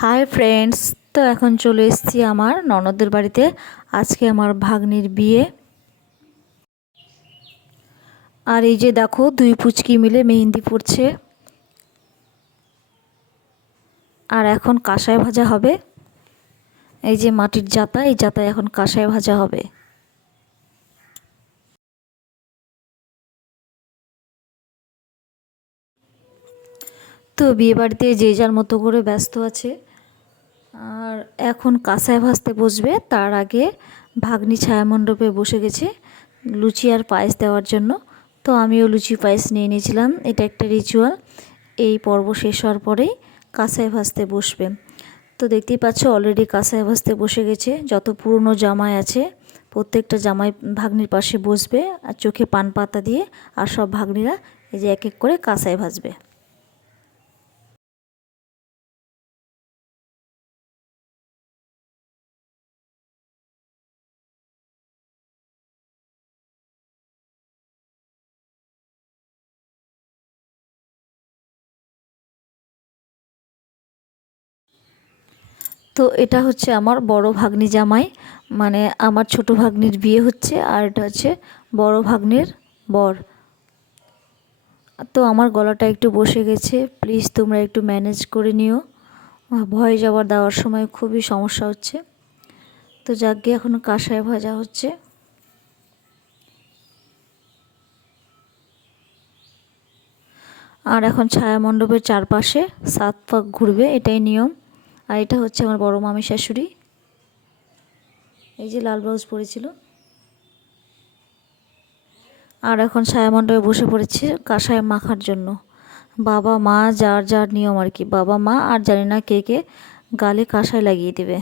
Hi friends. তো এখন চলে এসেছি আমার ননদের বাড়িতে। আজকে আমার ভাগ্নির বিয়ে। আর এই যে দেখো, দুই পুচকি মিলে মেহেন্দি পড়ছে। আর এখন কাঁসায় ভাজা হবে। এই যে মাটির জাতা, এই জাতায় এখন কাঁসায় ভাজা হবে। তো বিয়ে বাড়িতে যে যার মতো করে ব্যস্ত আছে। আর এখন কাঁসায় ভাজতে বসবে, তার আগে ভাগ্নি ছায়ামণ্ডপে বসে গেছে লুচি আর পায়েস দেওয়ার জন্য। তো আমিও লুচি পায়েস নিয়ে নিয়েছিলাম। এটা একটা রিচুয়াল। এই পর্ব শেষ হওয়ার পরেই কাঁসায় ভাজতে বসবে। তো দেখতেই পাচ্ছ, অলরেডি কাঁসায় ভাজতে বসে গেছে। যত পুরনো জামাই আছে প্রত্যেকটা জামাই ভাগ্নির পাশে বসবে আর চোখে পান পাতা দিয়ে, আর সব ভাগ্নিরা এই যে এক এক করে কাঁসায় ভাজবে। তো এটা হচ্ছে আমার বড় ভাগ্নি জামাই, মানে আমার ছোট ভাগ্নির বিয়ে হচ্ছে, আর এটা হচ্ছে বড় ভাগ্নির বর। তো আমার গলাটা একটু বসে গেছে, প্লিজ তোমরা একটু ম্যানেজ করে নিও। ভয়ে যাওয়ার দেওয়ার সময় খুবই সমস্যা হচ্ছে। তো যাকে এখন কাঁসায় ভাজা হচ্ছে। আর এখন ছায়ামণ্ডপের চারপাশে 7 পাক ঘুরবে, এটাই নিয়ম। আর এটা হচ্ছে আমার বড় মামি শাশুড়ি, এই যে লাল ব্লাউজ পরেছিল। আর এখন ছায়ামণ্ডপে বসে পড়েছে কাঁসায় মাখার জন্য। বাবা মা যার যার নিয়ম আর কি, বাবা মা আর জানি না কে কে গালে কাঁসায় লাগিয়ে দেবে।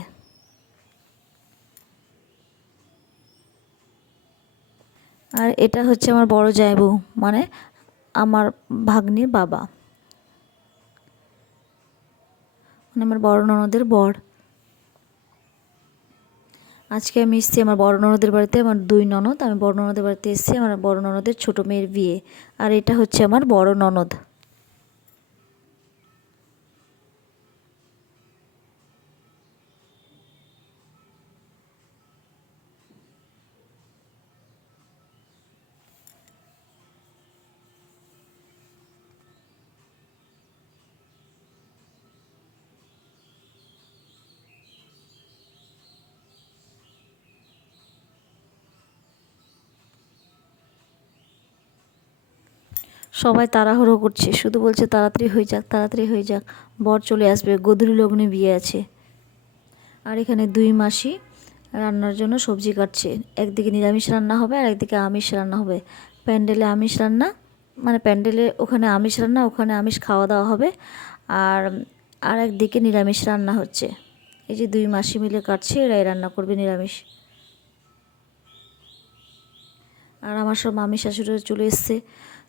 আর এটা হচ্ছে আমার বড় জামাইবউ, মানে আমার ভাগ্নির বাবা, মানে আমার বড় ননদের বর। আজকে আমি এসেছি আমার বড় ননদের বাড়িতে। আমার দুই ননদ, আমি বড় ননদের বাড়িতে এসেছি। আমার বড় ননদের ছোট মেয়ের বিয়ে। আর এটা হচ্ছে আমার বড় ননদ। সবাই তাড়াহুড়ো করছে, শুধু বলছে তাড়াতাড়ি হয়ে যাক, তাড়াতাড়ি হয়ে যাক, বর চলে আসবে, গোধূলি লগ্নে বিয়ে আছে। আর এখানে দুই মাসি রান্নার জন্য সবজি কাটছে। একদিকে নিরামিষ রান্না হবে আর একদিকে আমিষ রান্না হবে। প্যান্ডেলে আমিষ রান্না, মানে প্যান্ডেলে ওখানে আমিষ রান্না, ওখানে আমিষ খাওয়া দাওয়া হবে। আর আর একদিকে নিরামিষ রান্না হচ্ছে। এই যে দুই মাসি মিলে কাটছে, এরাই রান্না করবে নিরামিষ। আর আমার সব মামি শাশুড়ি চলে এসছে।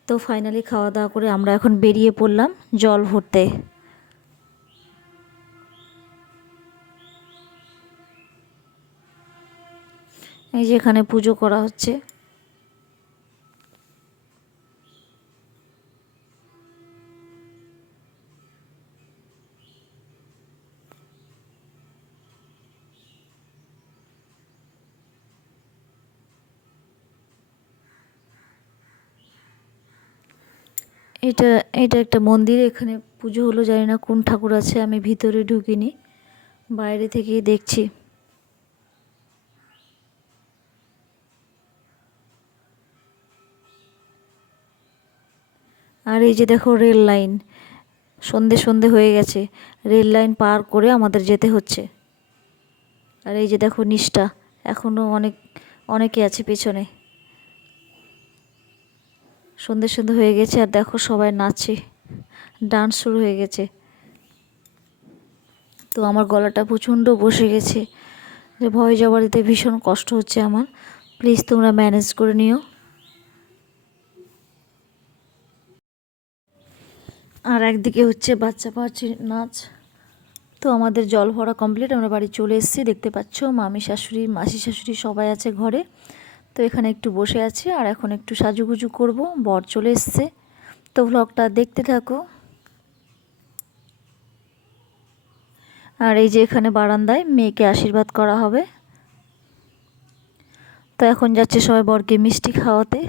তো ফাইনালি খাওয়া দাওয়া করে আমরা এখন বেরিয়ে পড়লাম জল ভরতে। এই যে এখানে পুজো করা হচ্ছে। এটা এটা একটা মন্দির, এখানে পুজো হলো, জানি না কোন ঠাকুর আছে, আমি ভিতরে ঢুকিনি, বাইরে থেকেই দেখছি। আর এই যে দেখো রেল লাইন, সন্ধে সন্ধে হয়ে গেছে, রেল লাইন পার করে আমাদের যেতে হচ্ছে। আর এই যে দেখো নিচটা, এখনও অনেকে আছে পেছনে। সন্ধে সন্ধে হয়ে গেছে, আর দেখো সবাই নাচছে, ডান্স শুরু হয়ে গেছে। তো আমার গলাটা প্রচণ্ড বসে গেছে, যে ভয় যাওয়ার দিতে ভীষণ কষ্ট হচ্ছে আমার। প্লিজ তোমরা ম্যানেজ করে নিও। আর একদিকে হচ্ছে বাচ্চা পাচ্ছি নাচ। তো আমাদের জল ভরা কমপ্লিট, আমরা বাড়ি চলে এসেছি। দেখতে পাচ্ছ মামি শাশুড়ি, মাসি শাশুড়ি সবাই আছে ঘরে। তো এখানে একটু বসে আছি, আর এখন একটু সাজুগুজু করব, বর চলে এসছে। তো ভ্লগটা দেখতে থাকো। আর এই যে এখানে বারান্দায় মেয়েকে আশীর্বাদ করা হবে। তো এখন যাচ্ছে সবাই বরকে মিষ্টি খাওয়াতে।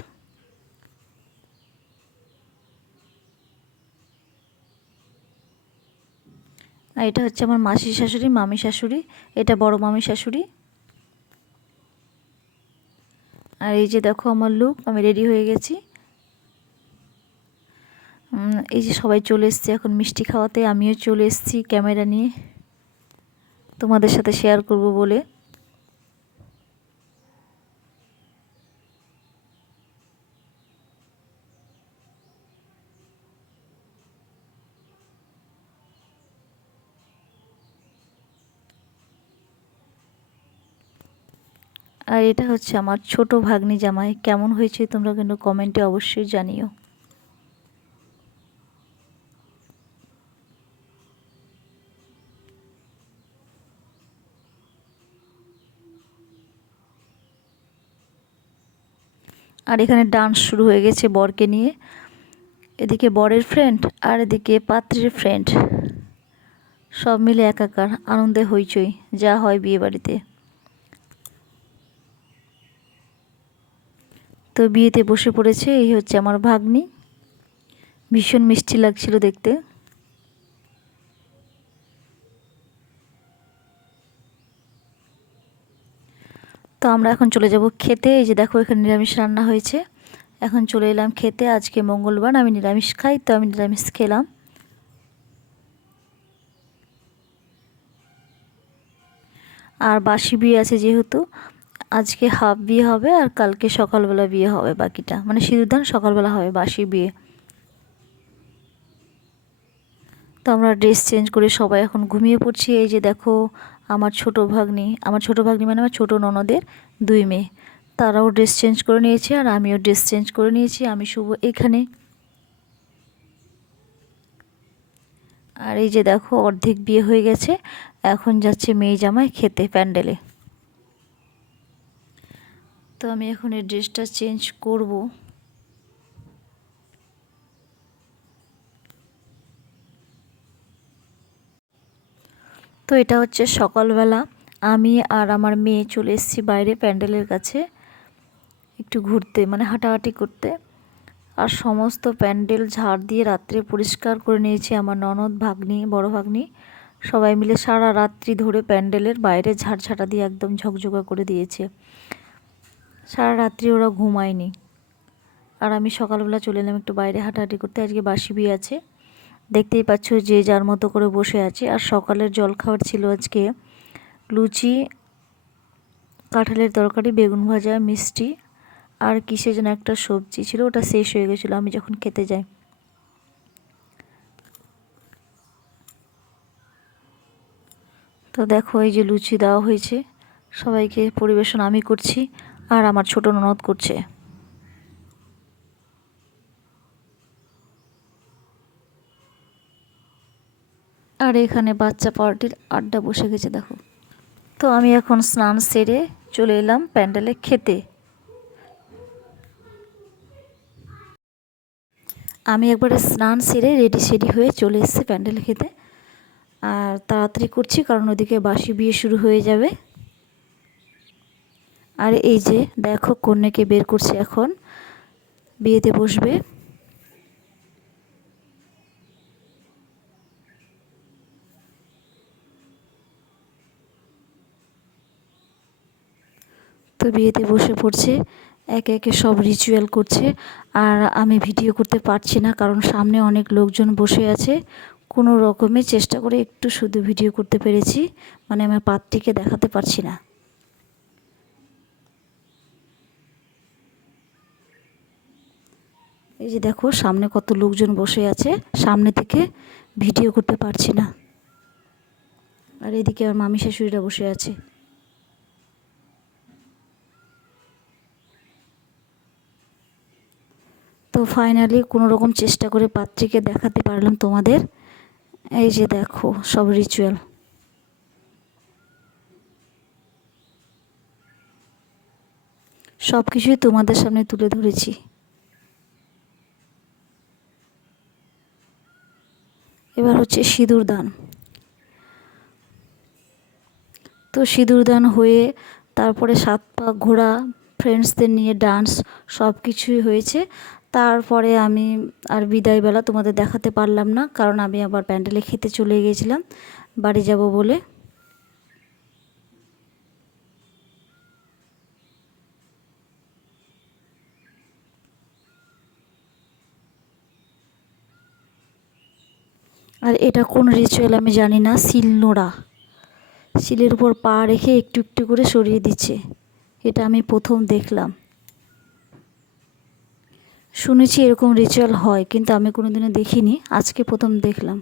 আর এটা হচ্ছে আমার মাসি শাশুড়ি, মামি শাশুড়ি, এটা বড় মামি শাশুড়ি। আর এই যে দেখো আমার লুক, আমি রেডি হয়ে গেছি। এই যে সবাই চলে এসছে এখন মিষ্টি খাওয়াতে, আমিও চলে এসেছি ক্যামেরা নিয়ে তোমাদের সাথে শেয়ার করব বলে। আর এটা হচ্ছে আমার ছোট ভাগ্নি জামাই। কেমন হয়েছে তোমরা কিন্তু কমেন্টে অবশ্যই জানিও। আর এখানে ডান্স শুরু হয়ে গেছে বরকে নিয়ে। এদিকে বরের ফ্রেন্ড আর এদিকে পাত্রীর ফ্রেন্ড, সব মিলে একাকার আনন্দে হইচই যা হয় বিয়ে বাড়িতে। তো বিয়েতে বসে পড়েছে, এই হচ্ছে আমার ভাগ্নি। ভীষণ মিষ্টি লাগছিল দেখতে। তো আমরা এখন চলে যাব খেতে। এই যে দেখো এখানে নিরামিষ রান্না হয়েছে, এখন চলে এলাম খেতে। আজকে মঙ্গলবার, আমি নিরামিষ খাই, তো আমি নিরামিষ খেলাম। আর বাসি বিয়ে আছে যেহেতু, আজকে হাফ বিয়ে হবে আর কালকে সকালবেলা বিয়ে হবে, বাকিটা মানে সিঁদুরদান সকালবেলা হবে, বাসি বিয়ে। তো আমরা ড্রেস চেঞ্জ করে সবাই এখন ঘুমিয়ে পড়ছি। এই যে দেখো আমার ছোট ভাগ্নি, মানে আমার ছোটো ননদের দুই মেয়ে, তারাও ড্রেস চেঞ্জ করে নিয়েছে আর আমিও ড্রেস চেঞ্জ করে নিয়েছি। আমি শুভ এখানে। আর এই যে দেখো অর্ধেক বিয়ে হয়ে গেছে, এখন যাচ্ছে মেয়ে জামাই খেতে প্যান্ডেলে। তো আমি এখন এই ড্রেসটা চেঞ্জ করব। তো এটা হচ্ছে সকালবেলা, আমি আর আমার মেয়ে চলে এসেছি বাইরে প্যান্ডেলের কাছে একটু ঘুরতে, মানে হাঁটাহাঁটি করতে। আর সমস্ত প্যান্ডেল ঝাড় দিয়ে রাত্রে পরিষ্কার করে নিয়েছি আমার ননদ, ভাগ্নি, বড় ভাগ্নি সবাই মিলে সারা রাত্রি ধরে প্যান্ডেলের বাইরে ঝাড়ঝাঁটা দিয়ে একদম ঝকঝকা করে দিয়েছে। সারা রাত্রি ওরা ঘুমায়নি। আর আমি সকালবেলা চলে এলাম একটু বাইরে হাঁটাহাঁটি করতে। আজকে বাসি বিয়ে আছে, দেখতেই পাচ্ছ যে যার মতো করে বসে আছে। আর সকালের জলখাবার ছিল আজকে লুচি, কাঁঠালের তরকারি, বেগুন ভাজা, মিষ্টি আর কিসে যেন একটা সবজি ছিল, ওটা শেষ হয়ে গেছিলো আমি যখন খেতে যাই। তো দেখো এই যে লুচি দেওয়া হয়েছে সবাইকে, পরিবেশন আমি করছি আর আমার ছোট ননদ করছে। আর এখানে বাচ্চা পার্টির আড্ডা বসে গেছে দেখো। তো আমি এখন স্নান সেরে চলে এলাম প্যান্ডেলে খেতে। আমি একবারে স্নান সেরে রেডি সেডি হয়ে চলে এসেছি প্যান্ডেলে খেতে। আর তাড়াতাড়ি করছি কারণ ওদিকে বাসি বিয়ে শুরু হয়ে যাবে। আর এই যে দেখো কন্যাকে বের করছে, এখন বিয়েতে বসবে। তো বিয়েতে বসে পড়ছে, একে একে সব রিচুয়াল করছে। আর আমি ভিডিও করতে পারছি না কারণ সামনে অনেক লোকজন বসে আছে। কোনো রকমে চেষ্টা করে একটু শুধু ভিডিও করতে পেরেছি, মানে আমার পাত্রীকে দেখাতে পারছি না। এই যে দেখো সামনে কত লোকজন বসে আছে, সামনে থেকে ভিডিও করতে পারছি না। আর এদিকে আমার মামি শাশুড়িরা বসে আছে। তো ফাইনালি কোনো রকম চেষ্টা করে পাত্রীকে দেখাতে পারলাম তোমাদের। এই যে দেখো সব রিচুয়াল। সব কিছুই তোমাদের সামনে তুলে ধরেছি। এবার হচ্ছে সিঁদুর দান। তো সিঁদুরদান হয়ে তারপরে 7 পাক ঘোরা, ফ্রেন্ডসদের নিয়ে ডান্স, সব কিছুই হয়েছে। তারপরে আমি আর বিদায়বেলা তোমাদের দেখাতে পারলাম না, কারণ আমি আবার প্যান্ডেলে খেতে চলে গিয়েছিলাম বাড়ি যাব বলে। আর এটা কোন রিচুয়াল আমি জানি না, শিল নোড়া, শিলের উপর পা রেখে একটু একটু করে সরিয়ে দিচ্ছে, এটা আমি প্রথম দেখলাম। শুনেছি এরকম রিচুয়াল হয়, কিন্তু আমি কোনোদিনও দেখিনি, আজকে প্রথম দেখলাম।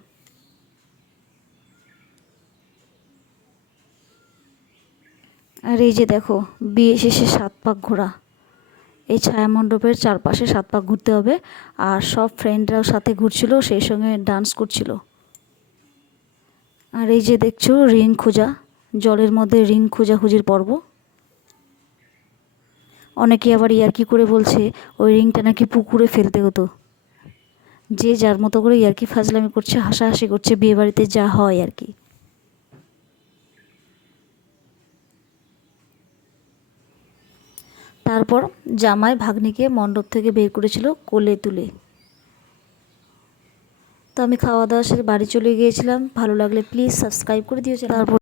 আর এই যে দেখো, বিয়ে শেষে 7 পাক ঘোরা, এই ছায়ামণ্ডপের চারপাশে 7 পাক ঘুরতে হবে। আর সব ফ্রেন্ডরাও সাথে ঘুরছিল, সেই সঙ্গে ডান্স করছিল। আর এই যে দেখছো রিং খোঁজা, জলের মধ্যে রিং খোঁজাখুঁজির পর্ব। অনেকে আবার ইয়ার্কি করে বলছে ওই রিংটা নাকি পুকুরে ফেলতে হতো। যে যার মতো করে ইয়ার্কি ফাজলামি করছে, হাসাহাসি করছে, বিয়েবাড়িতে যা হয় আর কি। তারপর জামাই ভাগ্নিকে মণ্ডপ থেকে বের করেছিল কোলে তুলে। তো আমি খাওয়া দাওয়া সেরে বাড়ি চলে গিয়েছিলাম। ভালো লাগলে প্লিজ সাবস্ক্রাইব করে দিও। তারপর